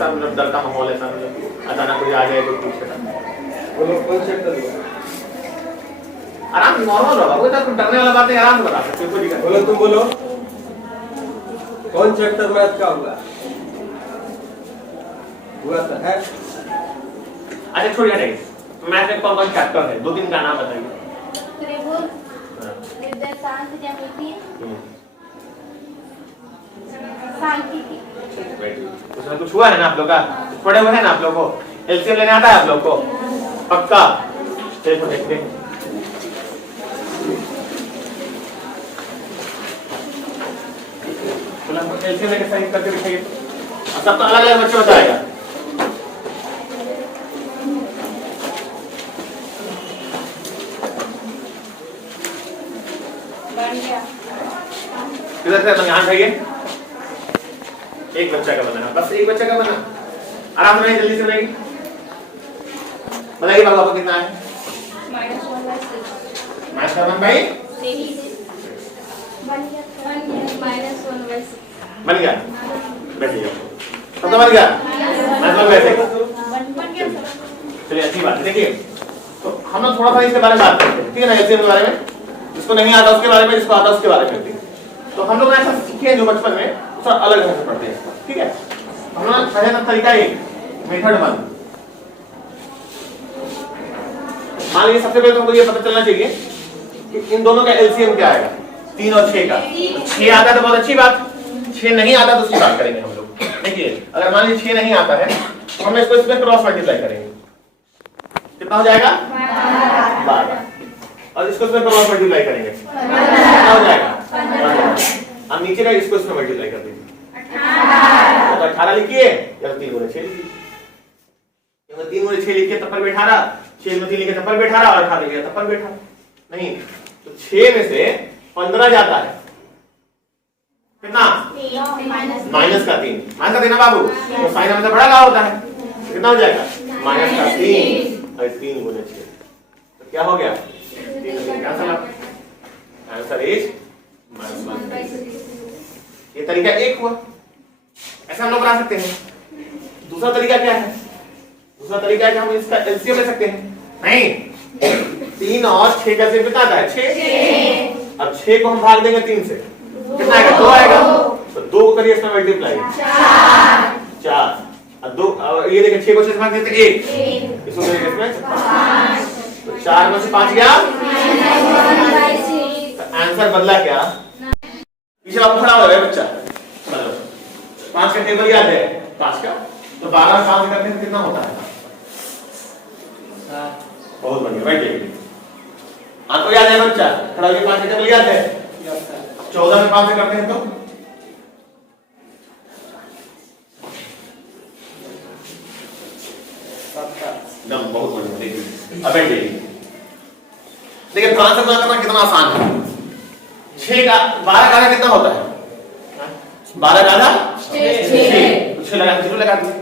सा मतलब डर का माहौल ऐसा मतलब अचानक कोई आ जाए तो पूछ रहा बोलो कौन चैप्टर हुआ? आराम नॉर्मल होगा, कोई तो डरने वाला बात नहीं, आराम से बता सकते हो, कोई दिक्कत बोलो तुम बोलो कौन चैप्टर मैथ का हुआ था है? अच्छा छोड़िए नहीं, मैथ में कौन कौन चैप्टर है, दो तीन का नाम बताइए। त्रिभुज, निर्देशांक, ज्यामिति, सांख्यिकी। उसमें कुछ हुआ है ना आप लोग का, पढ़े हुए हैं ना आप लोग को, एलसीएम लेने आता है आप लोग को पक्का? देखो देखते एलसीएम लेके साइन करके दिखाइए, सब तो अलग अलग बच्चे बताएगा। किधर से यहाँ खाइए, एक बच्चा का बना, बस एक बच्चा का बना, आराम से जल्दी से बनाइए। बताइए बाबा कितना है? माइनस 1/6 बन गया, बैठिए तो बन गया चलिए अच्छी बात है। देखिए तो हम लोग थोड़ा सा इसके बारे में बात करते हैं, ठीक है ना, एलसीएम के बारे में, जिसको नहीं आता उसके बारे में, जिसको आता उसके बारे में। तो हम लोग ऐसा सीखे हैं जो बचपन में थोड़ा अलग ढंग से पढ़ते हैं, ठीक है। हम लोग पहले का तरीका एक मेथड 1, मान लीजिए सबसे पहले तुमको ये पता चलना चाहिए कि इन दोनों का एलसीएम क्या आएगा, 3 और 6 का। 6 आता है तो बहुत अच्छी बात, 6 नहीं आता तो उसकी बात करेंगे हम लोग। देखिए अगर मान लीजिए 6 नहीं आता है तो हम इसको इसमें क्रॉस मल्टीप्लाई करेंगे, कितना हो जाएगा 12, और इसको इसमें क्रॉस मल्टीप्लाई करेंगे कितना हो जाएगा 15। अब नीचे का इसको इसमें मल्टीप्लाई कर दीजिए, 18 लिखिए या 3 गुणे 6 लिखिए, 3 गुणे 6 लिखिए तब पर भी 18, 6 में 3 लिखे तब पर भी 18 और 18 लिखे तब पर भी 18। नहीं तो 6 में से 15 जाता है कितना, माइनस का 3, माइनस का देना बाबू, तो साइन हमेशा बड़ा का होता है, कितना हो जाएगा माइनस का 3 और 3 गुणे 6, तो क्या हो गया 3 आंसर इज -1। ये तरीका एक हुआ, ऐसा हम लोग बना सकते हैं। दूसरा तरीका क्या है, दूसरा तरीका है कि हम इसका एलसीएम ले सकते हैं। नहीं 3 और 6 का एलसीएम कितना आता है 6, अब 6 को हम भाग देंगे 3 से, कितना आएगा 2 आएगा, तो 2 को करिए इसमें मल्टीप्लाई 4, और 2 ये देखिए 6 को 6 से भाग देते 1, इसको करिए इसमें 5, तो 4 में से 5 गया, तो आंसर बदला क्या, पीछे आप खड़ा हो गया बच्चा, 5 का टेबल याद है 5 का, तो 12 में 5 करते हैं कितना होता है, बहुत बढ़िया, बैठिए आपको याद है बच्चा, खड़ा होकर 5 का टेबल याद है, 14 में 5 से करते हैं तो बहुत बढ़िया। देखिए अब बैठिए, देखिए 5 से गुणा करना कितना आसान है, 6 का 12 का आधा कितना होता है, 12 का आधा 6 लगा 0 लगा दिए,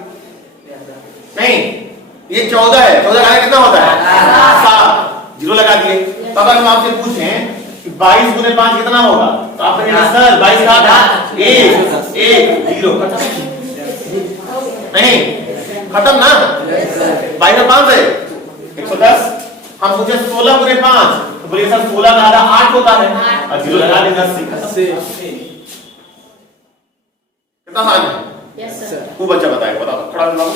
नहीं ये 14 है, 14 का आधा कितना होता है 7, 0 लगा दिए। तब अगर हम आपसे पूछें कि 22 गुने 5 कितना होगा, तो आप कहेंगे सर 22 का आधा 1 0 नहीं खत्म ना, 22 में 5 है 110। हम पूछे 16 गुने 5, तो बोलिए सर 16 का आधा 8 होता है, और 0 लगा देना, कितना आसान है। यस सर, वो बच्चा बताएगा, बताओ खड़ा हो जाओ,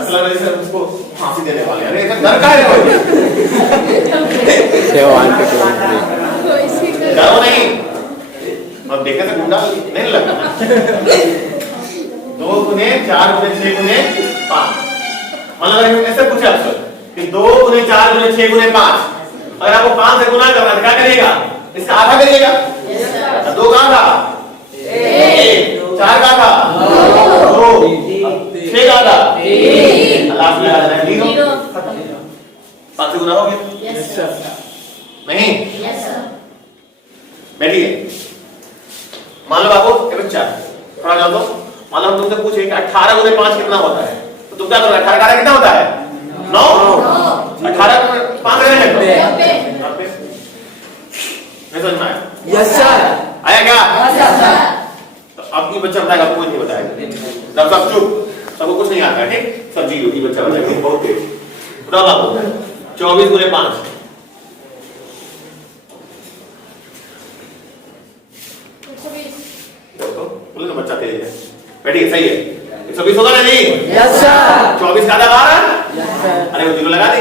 अगला वाले सर उसको फांसी देने वाले, अरे इधर डर का है वो डरो नहीं, अब देखे तो गुंडा नहीं लगता 2 गुने 4 गुने 6 गुने 5, मतलब ऐसे पूछे आपसे कि 2 गुने 4 गुने 6 गुने 5, अगर आपको 5 से गुना करना है क्या करिएगा, इसका आधा करिएगा, 2 का आधा 1, 4 का आधा 2, 6 का आधा 3, लास्ट में आ जाना है 0, 5 से गुना हो गया। यस सर, नहीं यस सर, बैठिए, मान लो बाबू ये बच्चा थोड़ा जान दो, मान लो हम तुमसे पूछे कि 18 गुने 5 कितना होता है, तो तुम क्या करोगे, 18 का कितना होता है 9, 18 गुने 5 कितना है 90। नहीं समझ में आया? यस सर, आया क्या? यस सर, तो अब ये बच्चा बताएगा, आपको कुछ नहीं बताएगा। जब सब चुप, सबको कुछ नहीं आता है, ठीक? सब जीरो की बच्चा बताएगा, बहुत तेज। बताओ आपको 24 गुने 5 देखो, बोले तो बच्चा तेज है। बैठिए, सही है। 120 होगा ना? नहीं, यस सर। 24 का आधा 12, यस सर। अरे वो जीरो लगा दे,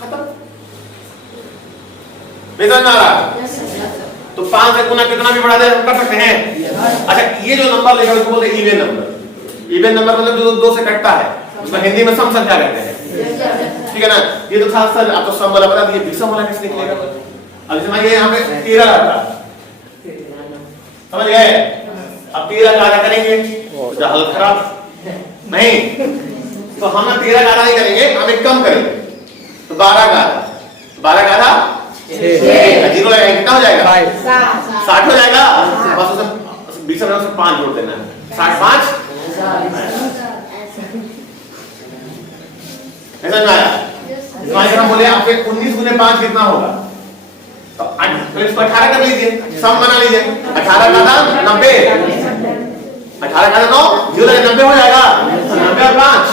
खत्म। नहीं समझ में आ रहा? तो 5 से गुना कितना भी बढ़ा दे हम कर सकते हैं। अच्छा, ये जो नंबर लिखा है उसको बोलते हैं इवन नंबर। इवन नंबर मतलब जो 2 से कटता है, उसको हिंदी में सम संख्या कहते हैं, ठीक है ना? ये तो था सर, आप तो सम वाला बता दिए, विषम वाला कैसे निकलेगा? अब समझिए, यहाँ पे 13 आता, समझ गए? अब 13 का आधा करेंगे तो हल खराब नहीं, तो हम 13 का आधा नहीं करेंगे, हम एक कम करेंगे, तो 12 का आधा, 12 का आधा 6, जीरो लगाएंगे, कितना हो जाएगा? 60 हो जाएगा। बस उसमें 20 में उसमें 5 जोड़ देना है, 60 5 ऐसा ना आया। इसमें हम बोले आपके 19 गुने 5 कितना होगा? तो इसको 18 कर लीजिए, सम बना लीजिए। 18 का था 90, 18 का 9, जीरो लगे 90 हो जाएगा, 90 और 5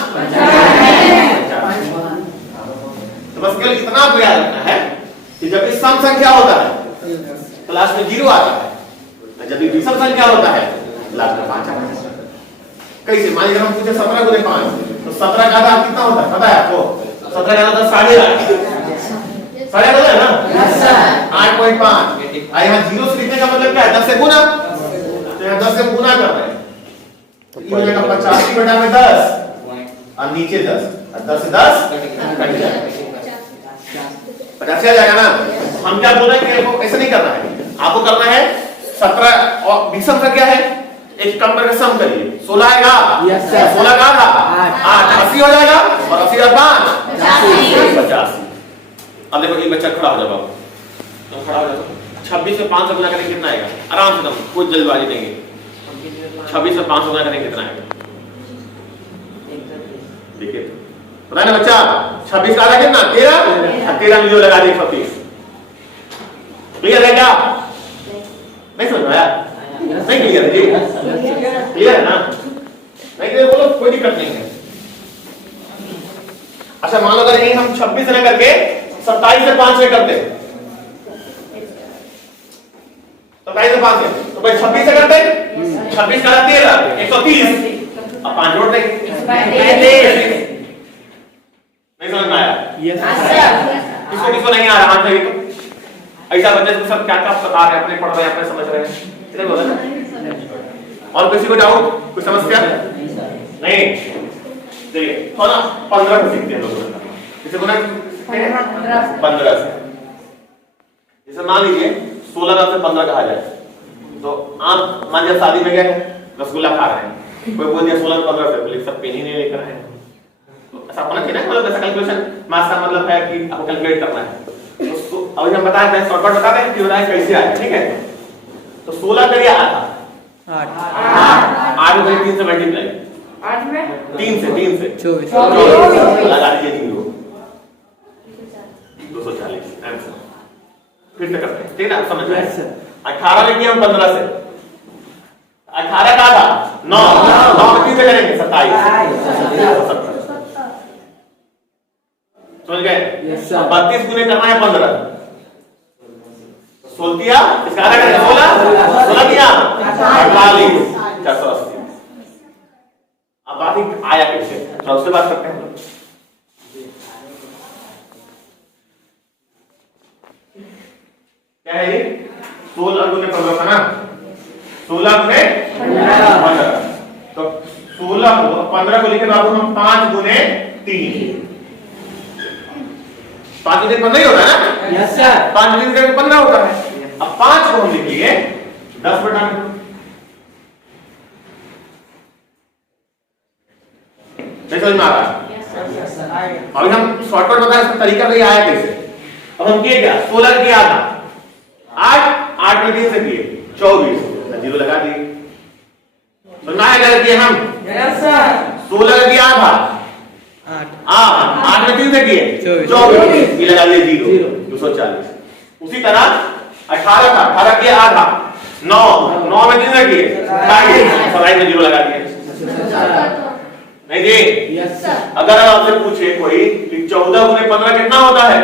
तो बस केवल इतना आपको याद रखना है कि जब भी सम संख्या होता है तो लास्ट में जीरो आता है, जब भी विषम संख्या होता है लास्ट में 5 आता है। कैसे? मान लीजिए हम पूछे 17 गुने 5, तो 17 का आधा कितना होता है पता है आपको? 17 का आधा 8.5 साढ़े आठ है ना? Yes sir. 8.5। यहाँ जीरो से लिखने का मतलब क्या है? 10 से गुना, तो यहाँ 10 से गुना कर रहे हैं, तो ये हो जाएगा 85 बटा में 10 और नीचे 10, और 10 से 10 कट जाएगा, 85 आ जाएगा ना? हम क्या बोल रहे हैं कि आपको ऐसा नहीं करना है, आपको करना है 17 और विषम संख्या है, एक कम करके सम करिए, 16 आएगा। Yes sir. 16 का आधा 8, 80 हो जाएगा, और 80 और 5 85। अब देखो ये बच्चा खड़ा हो जाओ, बाबू खड़ा हो जाओ। 26 में 5 गुना करेंगे कितना आएगा? आराम से, कोई जल्दबाजी नहीं है। 26 में 5 गुना करेंगे कितना आएगा? देखिए पता है ना बच्चा, 26 का आधा कितना? 13, 13 में जो लगा दिए 26। क्लियर है क्या? नहीं समझ में आया? नहीं क्लियर है जी? क्लियर है ना? नहीं क्लियर बोलो, कोई दिक्कत नहीं है। अच्छा, मान लो अगर यही हम 26 से करके 27 से 5 में करते, 27 से 5 में, तो भाई 26 से करते, 26 का 13, 130, अब 5 जोड़ देंगे। नहीं समझ में आया? किसको किसको नहीं आ रहा? हाथ लगे तो ऐसा बच्चे को सब क्या क्या बता रहे हैं, अपने पढ़ रहे हैं, अपने समझ रहे हैं, इतने बोला ना? और किसी को डाउट, कोई समस्या नहीं? देखिए थोड़ा 15 से सीखते हैं लोग, किसी को ना 15 से, जैसे मान लीजिए 16 से 15 कहा जाए, तो आप मान लीजिए शादी में गए रसगुल्ला खा रहे हैं, कोई बोल दिया 16 से 15 से, बोले सब पेन ही नहीं लेकर आए, तो ऐसा होना चाहिए ना? मतलब ऐसा कैलकुलेशन मास का मतलब है कि आपको कैलकुलेट करना है, तो अभी हम बता दें, शॉर्टकट बता दें कि बताएं कैसे आया, ठीक है? तो 16 करिए आधा 8 में 3 से मल्टीप्लाई, 3 से 24 लगा दीजिए, 240 आंसर। फिर से करते हैं, ठीक है ना? समझ में? 18 में किया हम 15 से, 18 का आधा 9 में 3 से करेंगे 27, समझ गए? 32 गुने करना है 15, 16 दिया, इसका आधा करेंगे 16 दिया 48, 480। अब बात ही आया कैसे, तो उससे बात करते हैं। क्या है ये? 16 गुने 15 था ना? 16 गुने 15, तो 16 को 15 को लिखे बाबू हम 5 गुने 3, 5 गुने 15 ही होता है ना? Yes sir. 5 गुने 15 होता है। अब 5 को हम लिख लिए 10 बटा में, नहीं समझ में आ रहा? अभी हम शॉर्टकट बताएं, इसका तरीका भी आया कैसे। अब हम किए क्या? 16 किया था 8 में 3 से किए 24, जीरो लगा दिए, तो ना है किए हम 16 किया था 8 में 3 से किए 24, ये लगा दिए 0, 240। उसी तरह 18 किया आधा 9 9 में 3 रखिए 22 में 0 लगा दिए। नहीं जी, यस सर। अगर आपसे पूछे कोई कि 14 गुने 15 कितना होता है,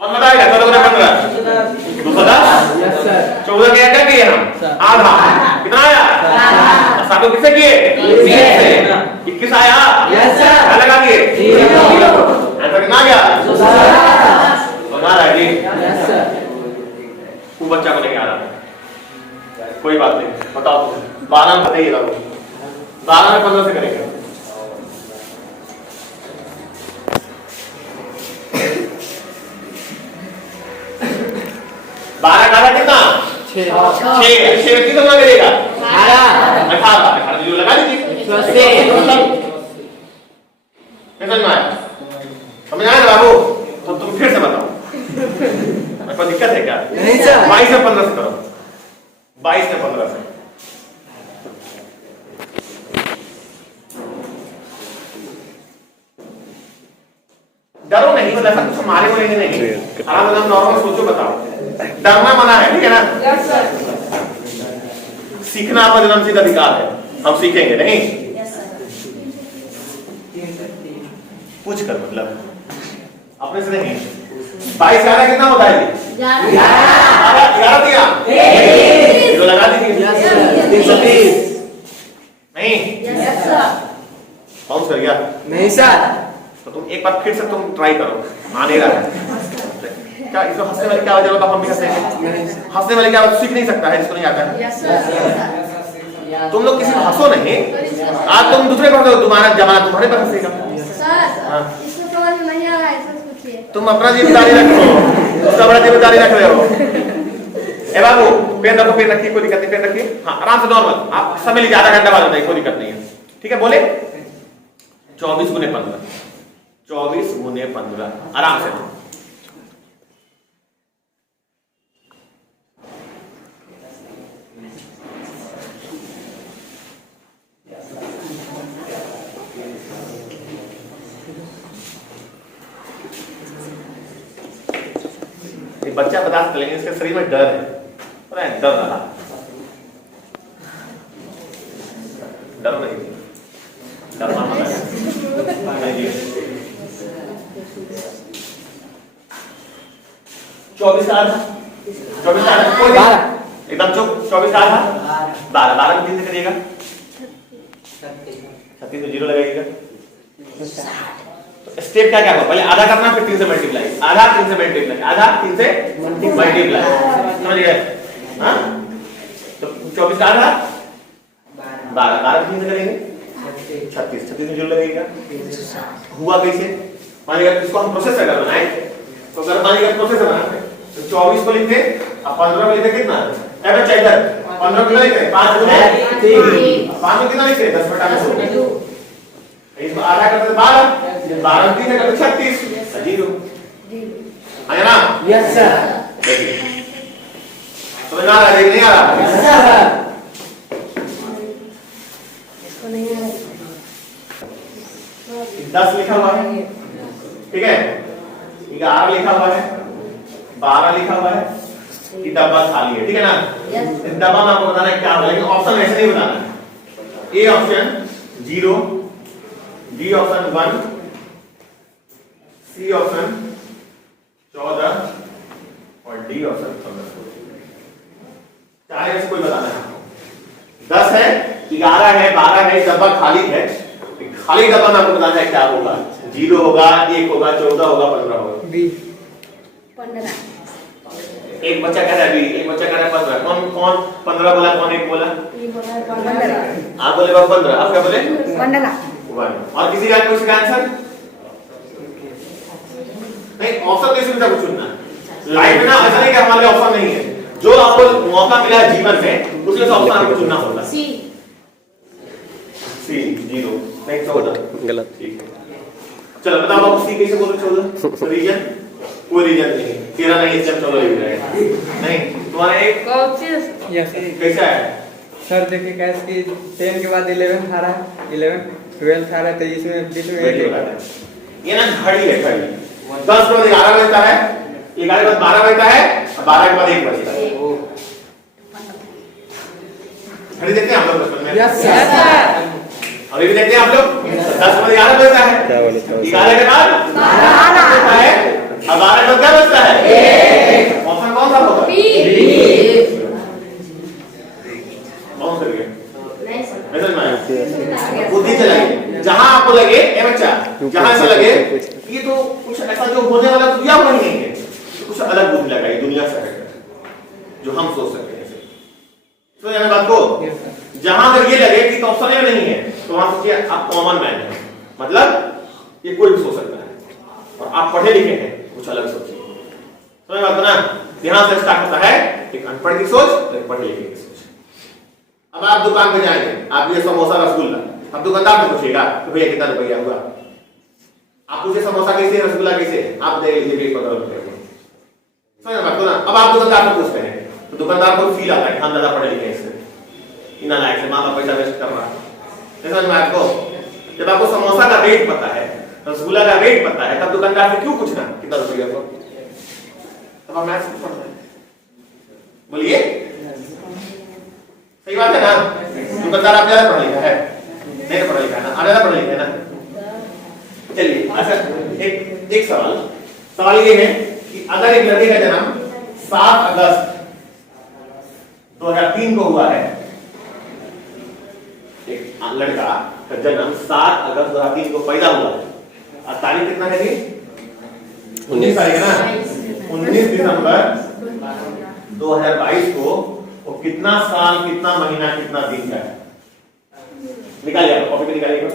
कौन बताएगा? 14 गुने 15 तो पता? Yes sir. 14 के क्या किए हम? आधा। कितना आया? सातों किससे किए? 21 से। 21 आया? Yes sir. क्या लगा दिए? आंसर कितना आ गया? 12 जी। Yes sir. वो बच्चा को लेके आ रहा है, कोई बात नहीं, बताओ 12 में बताइए, 12 में 15 से करेंगे। बारह का कितना? 6 कितना करेगा? 18 जो लगा दीजिए। समझ में आया? समझ आया बाबू? तो तुम फिर से बताओ, कोई दिक्कत है क्या? नहीं सर। 22 में 15 से करो, 22 में 15 से। डरो नहीं, मतलब ऐसा कुछ मारे को नहीं, आराम से नॉर्मल सोचो, बताओ। डरना मना है, ठीक है ना? Yes sir. सीखना आपका जन्मसिद्ध अधिकार है, हम सीखेंगे नहीं? Yes sir. पूछ कर, मतलब अपने से नहीं। 22 11 कितना होता है? 11 दिया, जो लगा दीजिए। 330। नहीं, यस सर। कौन कर गया? नहीं सर। तो तुम एक बार फिर से तुम ट्राई करो, आ नहीं रहा है क्या? इसको हंसने वाली क्या वजह? हम भी हंसेंगे। हंसने वाली क्या सीख नहीं सकता है जिसको नहीं आता है? Yes sir. तुम लोग किसी को हंसो नहीं, आज तुम दूसरे पर तुम्हारा जमाना तुम्हारे पर हंसेगा। सर, इसको समझ में नहीं आ रहा है, सच पूछिए। तुम अपना जिम्मेदारी रखो, उसका बड़ा जिम्मेदारी रख रहे हो। ए बाबू, पेन रखो, पेन रखिए, कोई दिक्कत नहीं, पेन रखिए। हाँ, आराम से नॉर्मल, आप समय लीजिए, आधा घंटा बाद बताइए, कोई दिक्कत नहीं है, ठीक है? बोले 24 गुने 15, 24 गुने 15, आराम से। बच्चा बता सकते, लेकिन इसके शरीर में डर है, पता है? डर रहा, डर नहीं, डरना मत है। 24 का आधा, 24 का आधा, कोई एकदम चुप। 24 का आधा 12, 12 में 3 से करिएगा 36 में 0 लगाइएगा। स्टेप क्या क्या होगा? पहले आधा करना, फिर 3 से मल्टीप्लाई, आधा 3 से मल्टीप्लाई, आधा 3 से मल्टीप्लाई, समझ गए? हाँ, तो 24 का आधा 12, 12 में 3 से करेंगे 36, 36 में 0 लगेगा। हुआ कैसे? मानिएगा इसको हम प्रोसेसर अगर बनाए, तो अगर मानिएगा प्रोसेसर बनाते हैं तो 24 को लिखते, अब 15 को लिखते, कितना एवरेज चाहिए? 15 कितना लिखते? 5 गुने 3, 5 में कितना लिखते? 10 बटा 2। इसको आधा करते 12, 12 में 3 करते 36, 0 है ना? Yes sir. समझ आ रहा है नहीं आ रहा? Yes sir. इसको नहीं आ रहा। 10 लिखा हुआ है, ठीक है? 11 लिखा हुआ है, 12 लिखा हुआ है, ये डब्बा खाली है, ठीक है ना? इस डब्बा में आपको बताना है क्या होगा, लेकिन ऑप्शन ऐसे नहीं बताना है। A option 0, D option 1, C option 14 और डी ऑप्शन 15। चार में से कोई बताना है। 10 है, 11 है, 12 है, डब्बा खाली है, खाली डब्बा में आपको बताना है क्या होगा। 0 होगा, 1 होगा, 14 होगा, 15 होगा। बी 15। एक बच्चा कह रहा है बी, एक बच्चा कह रहा है 15। कौन कौन 15 बोला, कौन 1 बोला? ये बोला है 15। आप बोले 15, आप क्या बोले? 15। और किसी का कुछ का आंसर नहीं? ऑप्शन कैसे भी कुछ चुनना लाइफ में ना, ऐसा नहीं कि हमारे ऑप्शन नहीं है। जो आपको मौका मिला है जीवन में, उसमें से ऑप्शन आपको चुनना होगा। सी 0 नहीं 14 गलत। ठीक है, चलो बताओ आप सी कैसे बोलो? 14 रीजन, कोई रीजन नहीं, 13 नहीं, इससे 14 लिख रहे हैं। नहीं, तुम्हारा एक यस कैसा है सर? देखिए कैसे कि 10 के बाद 11 आ रहा है, 11 12 आ रहा है, तो इसमें बीच में ये ना घड़ी है, घड़ी 10 के बाद 11 बजता है, 11 के बाद 12 बजता है, 12 के बाद 1 बजता है। घड़ी देखते हैं आप लोग बचपन में? Yes sir. अभी भी देखते हैं आप लोग? 10 बजे 11 बजता है, 11 के बाद 12 होता है, अब 12 के बाद क्या बजता है? ऑप्शन कौन सा होगा? कौन सा है? समझ में आया? बुद्धि चलाइए, जहां आपको लगे ए बच्चा, जहां से लगे ये तो कुछ ऐसा जो होने वाला तो या वही नहीं है, तो कुछ अलग बुद्धि लगाइए दुनिया से हटकर, जो हम सोच सकते हैं। समझ आया बात को? जहां अगर ये लगे कि ऑप्शन में नहीं है तो वहां सोचिए आप कॉमन मैन है, मतलब ये कोई भी सोच सकता है, और आप पढ़े लिखे हैं, कुछ अलग सोचिए। समझ बात ना? यहां से स्टार्ट होता है एक अनपढ़ की सोच और एक पढ़े लिखे की सोच। अब आप दुकान पे जाएंगे, आप ये समोसा रसगुल्ला, अब दुकानदार से पूछेगा कि भैया कितना रुपया हुआ? आप पूछे समोसा कैसे, रसगुल्ला कैसे, आप दे लीजिए 15 रुपए। समझ बात को ना? अब आप दुकानदार से पूछते हैं तो दुकानदार को फील आता है कि हम ज्यादा पढ़े लिखे हैं, इससे इना लायक से माँ बाप पैसा वेस्ट कर रहा है। समझ में आपको? जब आपको समोसा का रेट पता है, रसगुल्ला का रेट पता है, तब दुकानदार से क्यों पूछना कितना रुपया हुआ? तब आप मैथ्स पढ़ रहे हैं, बोलिए सही बात है ना? दुकानदार आप ज्यादा पढ़ा लिखा है, नहीं पढ़ा लिखा है ना? ज्यादा पढ़ा लिखा है ना? चलिए अच्छा एक सवाल ये है कि अगर एक लड़के का जन्म 7 अगस्त 2003 को हुआ है, एक लड़का का जन्म 7 अगस्त 2003 को पैदा हुआ है, और तारीख कितना है जी? 19 तारीख है ना? 19 दिसंबर 2022 को वो कितना साल, कितना महीना, कितना दिन का है? निकालिए, आप कॉपी पे निकालिएगा।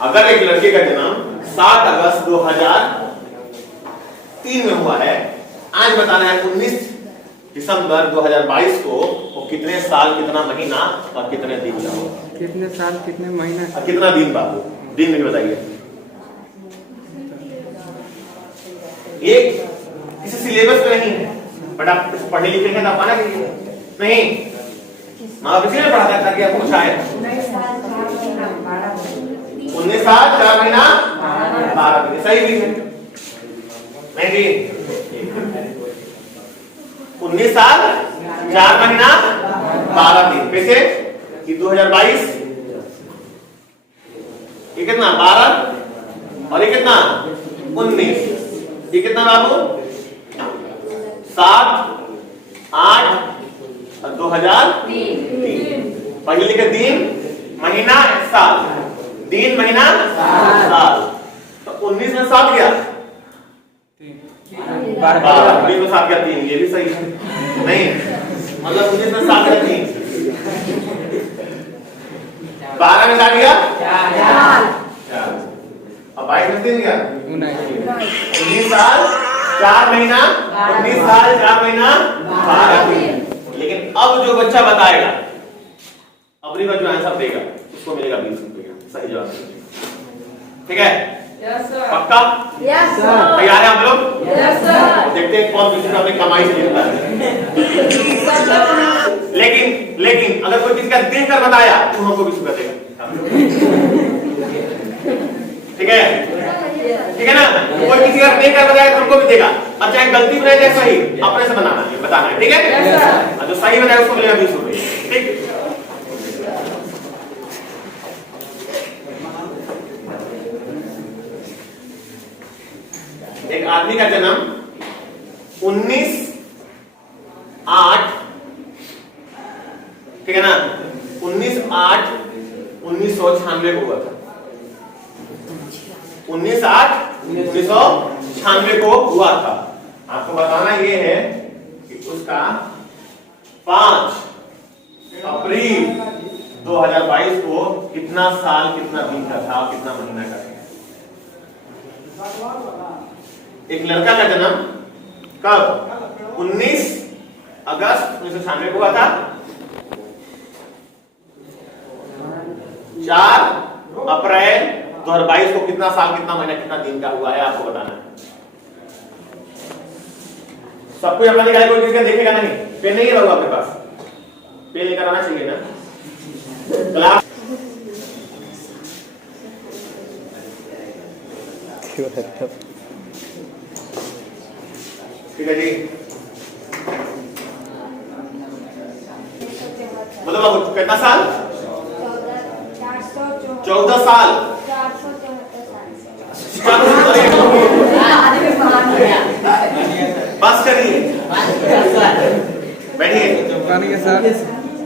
अगर एक लड़के का जन्म 7 अगस्त 2003 में हुआ है, आज बताना है 19 दिसंबर 2022 को वो कितने साल, कितना महीना और कितने दिन का होगा? कितने साल, कितने महीना और कितना दिन बाबू? दिन में बताइए। एक किसी सिलेबस में नहीं है, बट आप पढ़े लिखे हैं तो पाना चाहिए नहीं? माँ बाप इसलिए पढ़ाता है ताकि आपको पूछा है 19 साल 4 महीना 12 दिन, सही भी है नहीं जी? 19 साल 4 महीना 12 दिन, कैसे कि 2022 ये कितना 12 और ये कितना 19, ये कितना बाबू 7 8 और 2003। पढ़े लिखे दिन महीना साल, दिन महीना साल, तो 19 में 7 गया 12, 19 में 7 गया 3, ये भी सही है नहीं? मतलब 19 में 7 गया 3, 12 में 7 गया 4, अब 22 में 3 गया 19 साल 4 महीना, 19 साल 4 महीना 12 दिन। लेकिन अब जो बच्चा बताएगा, अपनी बार जो आंसर देगा उसको मिलेगा 20 रुपया, सही जवाब। ठीक है? Yes sir. पक्का? Yes sir. तैयार है आप लोग? Yes sir. देखते हैं कौन किसी अपनी कमाई से जीतता है। लेकिन अगर कोई किसी का देख कर बताया तो हमको 20 रुपया देगा। ठीक है? ठीक है ना? कोई किसी का देख कर बताया तो हमको भी देगा, और चाहे गलती बनाए चाहे सही, अपने से बताना है, ठीक है? और जो सही बताया उसको मिलेगा 20 रुपये। ठीक? एक आदमी का जन्म 19 8, ठीक है ना? 19 8 1996 को हुआ था। 19 8 1996 को हुआ था। आपको बताना ये है कि उसका 5 अप्रैल 2022 को कितना साल, कितना दिन का था, कितना महीना का था। एक लड़का का जन्म कब? 19 अगस्त 1996 को हुआ था। 4 अप्रैल 2022 को कितना साल, कितना महीना, कितना दिन का हुआ है, आपको बताना है। सबको अपना निकाल कोई किसी का देखेगा नहीं। पेन नहीं है बाबू आपके पास? पेन लेकर आना चाहिए ना क्लास। ठीक है जी, बोलो बाबू कितना साल? 14 साल। 474 बस करिए, बैठिए। चौकाने के साथ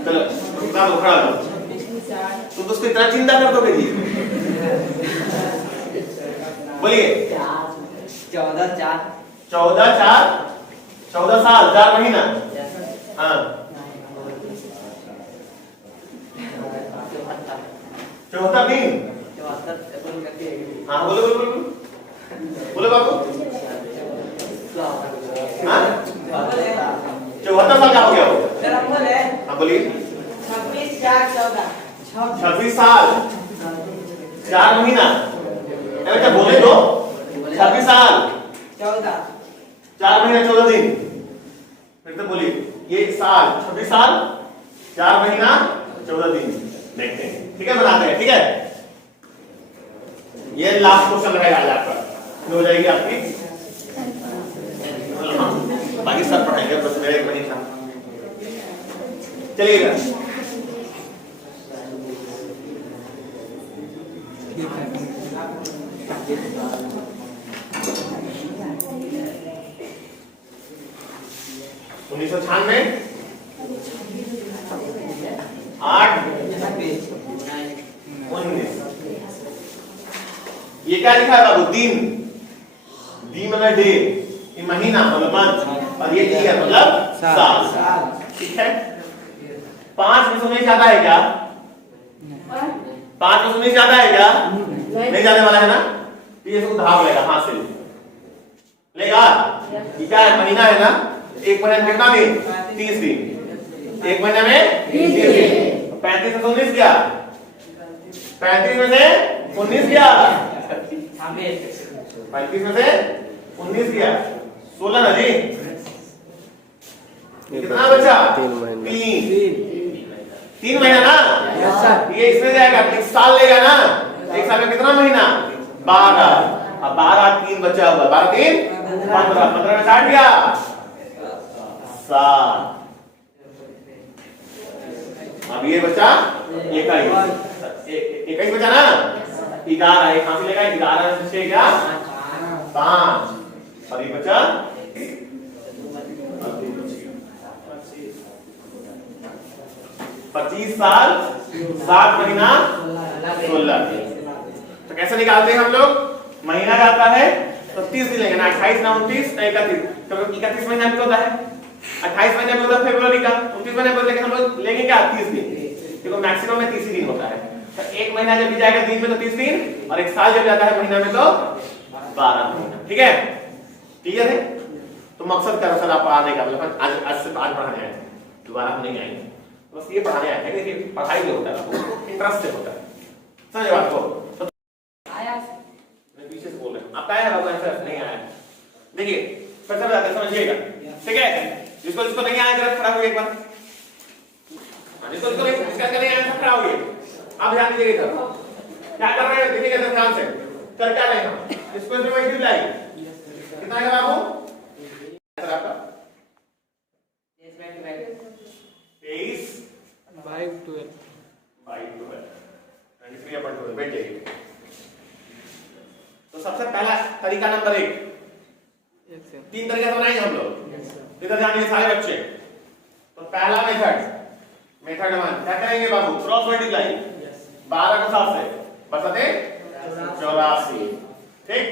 चलो उठा लो, खड़ा लो। तुम तो उसको इतना चिंता कर दोगे जी। बोलिए 14 साल 4 महीना। हाँ 74 दिन। हाँ बोलो बोलो बोलो बोलो बाबू। हाँ 74 साल का हो गया वो। हाँ बोलिए 26 साल 4 महीना। क्या बोले दो? 26 साल 4 महीना 14 दिन। फिर तो बोलिए ये साल 26 साल 4 महीना 14 दिन। देखते हैं, ठीक है, बनाते हैं। ठीक है, ये लास्ट क्वेश्चन रहेगा आज आपका, हो जाएगी आपकी। बाकी सब पढ़ाएंगे, बस मेरा एक वही था। चलिएगा, उन्नीस सौ 96 8 19। ये क्या लिखा है बाबू? दिन, दी मतलब डे, ये महीना मतलब मंथ, और ये ईयर मतलब साल। ठीक है, 5 में से 19 आता है क्या? 5 में से 19 आता है क्या? नहीं जाने वाला है ना? ये इसको भाग लेगा, हाथ से लेगा। ये क्या है? महीना है ना? एक महीने में कितना दिन? 30 दिन। एक महीने में 30 दिन। 35 में से 19 क्या? 35 में से 19 क्या? 35 में से 19 क्या? 16 ना जी। कितना बचा? 3 महीना ना? ये इसमें जाएगा, एक साल लेगा ना? एक साल में कितना महीना? 12। अब 12 3 बचा हुआ, 12 3 15, 15 में 60 गया 7। अब ये बचा 21 बचा ना? 11, एक हाथ लेगा, 11 में से 6 क्या? 5। और ये बचा 25 साल 7 महीना 16। तो कैसे निकालते हैं हम लोग? महीना जाता है तो 30 दिन लेंगे ना, 28 ना 29 ना 31। तो 31 महीना भी होता है, 28 महीना भी होता है फरवरी का, 29 महीना बोलते हैं हम लोग लेंगे क्या? 30 दिन, क्योंकि मैक्सिमम में 30 दिन होता है। तो एक महीना जब भी जाएगा दिन में तो 30 दिन, और एक साल जब जाता है महीना में तो 12 महीना। ठीक है, क्लियर है? तो मकसद करो सर आप आने का, मतलब आज से आज पढ़ाने आए, दोबारा हम नहीं आएंगे, बस ये पढ़ाने आए हैं। देखिए पढ़ाई जो होता है इंटरेस्ट से होता है, समझे बात को? मैं पीछे से बोल रहे हैं, आपका आया बाबू आंसर? नहीं आया। देखिए फिर से बताते हैं, समझिएगा। ठीक है, जिसको नहीं आया जरा खड़ा होइए एक बार। जिसको डिस्कस करने आया सब खड़ा होइए। आप ध्यान दीजिए इधर क्या कर रहे हैं, देखिएगा इधर ध्यान से। कर क्या रहे हैं हम? इसको इसमें वही लाई कितना है बाबू? सर आपका 23 बाई 12 23 अपॉन 12 बैठ जाइए। तो सबसे पहला तरीका नंबर 1, 3 तरीके से बनाएंगे हम लोग। इधर जानिए सारे बच्चे। तो पहला मेथड 1 क्या करेंगे बाबू? क्रॉस मल्टीप्लाई 12 को 7 से बचते 84। ठीक,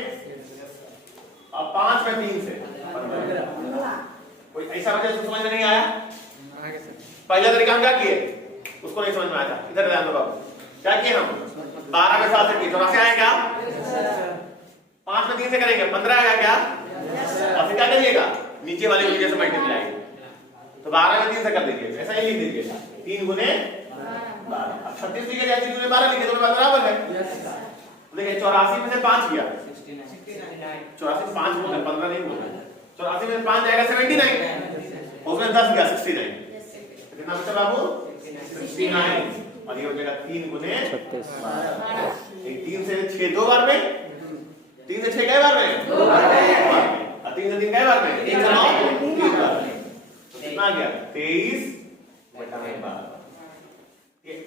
और 5 में 3 से 15। कोई ऐसा वजह से समझ में नहीं आया? पहला तरीका हम क्या किए, उसको नहीं समझ में आया था। इधर ध्यान दो बाबू, क्या किए हम? 12 में 7 से किए, 84 आया क्या? 5 में 3 से करेंगे 15 आएगा क्या? और फिर क्या करिएगा? नीचे वाले को जैसे मल्टीप्लाई, तो 12 में 3 से कर दीजिए, ऐसा ही लिख दीजिए 3 गुने 12। अब 36 लिखे जाए 3 गुने 12 लिखे तो बराबर है। देखिए 84 में से 5 गया 84 से 5 बोले 15 नहीं बोले। 84 में 5 जाएगा 79, उसमें 10 गया 69। कितना बचा बाबू? 69। और ये हो जाएगा 3 गुने 36। 3 से 6 दो बार में, 3 से 6 कई बार में? 2 बार में। और 3 से 3 कई बार में 1 से 9 3 बार में। तो कितना आ गया 23/12।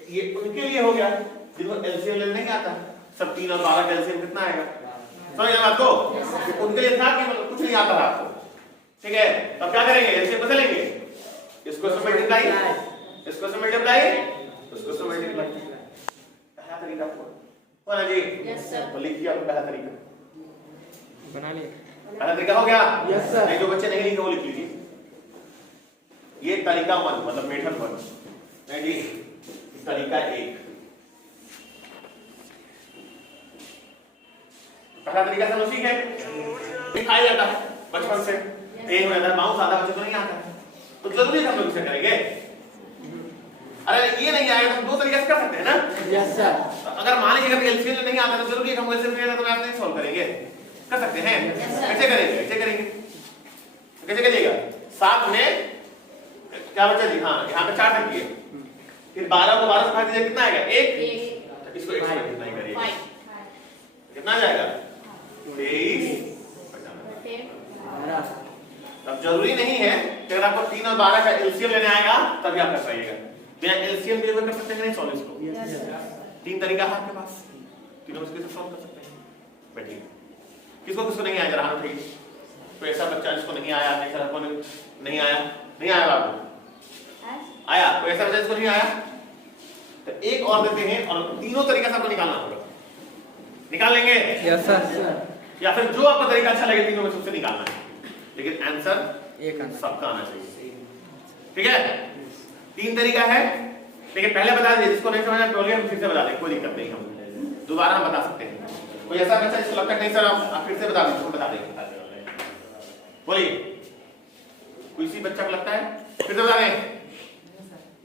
ये उनके लिए हो गया जिनको एलसीएम लेने नहीं आता। सब 3 और 12 का एलसीएम कितना आएगा समझ गए बात को। उनके लिए था कि मतलब कुछ नहीं आता था आपको ठीक है। तब क्या करेंगे एलसीएम कैसे लेंगे इसको से मल्टीप्लाई इसको से मल्टीप्लाई इसको से मल्टीप्लाई। पहला तरीका हो ना जी। Yes sir. तो लिखिए आप पहला तरीका बना लिए। पहला तरीका हो गया यस सर। नहीं जो बच्चे नहीं लिखे वो लिख लीजिए। ये तरीका 1 मतलब मेथड 1 नहीं जी। तरीका 1 पहला तरीका समझ ठीक है दिखाया जाता है बचपन से एक में अंदर माउस आधा बच्चे को नहीं आता तो जरूरी हम लोग इसे करेंगे। अरे ये नहीं आएगा तो हम 2 तरीके से कर सकते हैं ना। Yes sir. अगर मान लीजिए अगर एलसीएम नहीं आता तो जरूरी है हम एलसीएम नहीं आता तो मैथ नहीं सॉल्व करेंगे कर सकते हैं। कैसे करेंगे कैसे करिएगा 7 में क्या बचा जी। हाँ यहाँ पे 4 रखिए फिर 12 को 12 से भाग दीजिए कितना आएगा 1। इसको 1 से कितना ही करिए कितना आ जाएगा 23। अब जरूरी नहीं है कि अगर आपको 3 और 12 का एलसीएम लेने आएगा तभी आप कर पाइएगा। बिना एलसीएम के कर सकते हैं नहीं सॉल्व इसको। 3 तरीका है आपके पास तीनों में से सॉल्व कर सकते हैं। बैठिए किसको किसको नहीं आया जरा हाथ उठाइए। कोई ऐसा बच्चा जिसको नहीं आया नहीं सर आपको नहीं आया बाबू आया कोई ऐसा बच्चा जिसको नहीं आया तो एक और देते हैं और तीनों तरीका से आपको निकालना होगा। निकाल लेंगे यस सर। या फिर जो आपका तरीका अच्छा लगे तीनों में से निकालना है लेकिन आंसर एक आंसर सबका आना चाहिए ठीक है। 3 तरीका है लेकिन पहले बता दीजिए जिसको नहीं समझ आया हम फिर से बता दें कोई दिक्कत नहीं हम दोबारा हम बता सकते हैं। कोई ऐसा बच्चा जिसको लगता है नहीं सर आप फिर से बता दीजिए बता देंगे बोलिए कोई सी बच्चा को लगता है फिर से बता दें।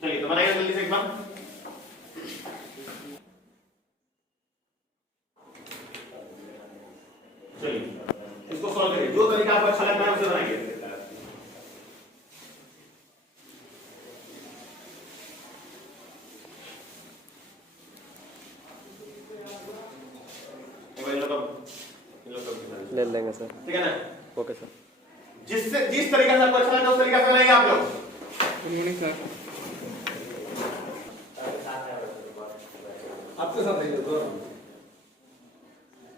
चलिए तो बनाइए जल्दी से एक बार। चलिए इसको सॉल्व करिए जो तरीका आपको अच्छा लगता है उसे बनाइए। ले लेंगे सर। ठीक है ना ओके सर। जिस तरीके से आपको अच्छा लगे उस तरीके से बनाइए आप लोग। Good morning sir. आपके साथ नहीं दो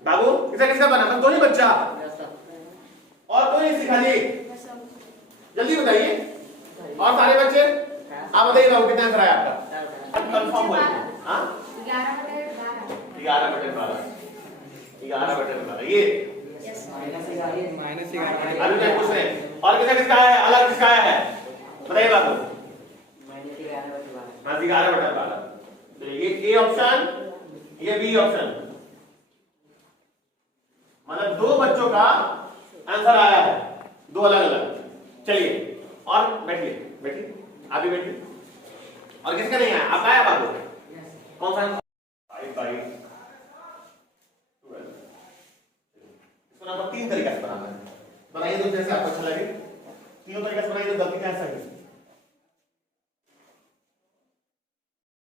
बाबू किसका बना बस 2 ही बच्चा और कोई नहीं सिखा जी जल्दी बताइए और सारे बच्चे आप बताइए बाबू कितना आंसर आया आपका कंफर्म बोलिए। हाँ 11/12 ये माइनस अभी तक पूछ रहे हैं और किसका है अलग किसका है बताइए बाबू -11/12। तो ये ए ऑप्शन ये बी ऑप्शन मतलब 2 बच्चों का आंसर आया है 2 अलग अलग। चलिए और बैठिए आप भी बैठिए और किसका नहीं आया आपका आया बाबू कौन सा 5/12 इसको नंबर 3 तरीका से बनाना है। बनाइए तो जैसे आपको अच्छा लगे तीनों तरीके से बनाइए तो गलती कैसा है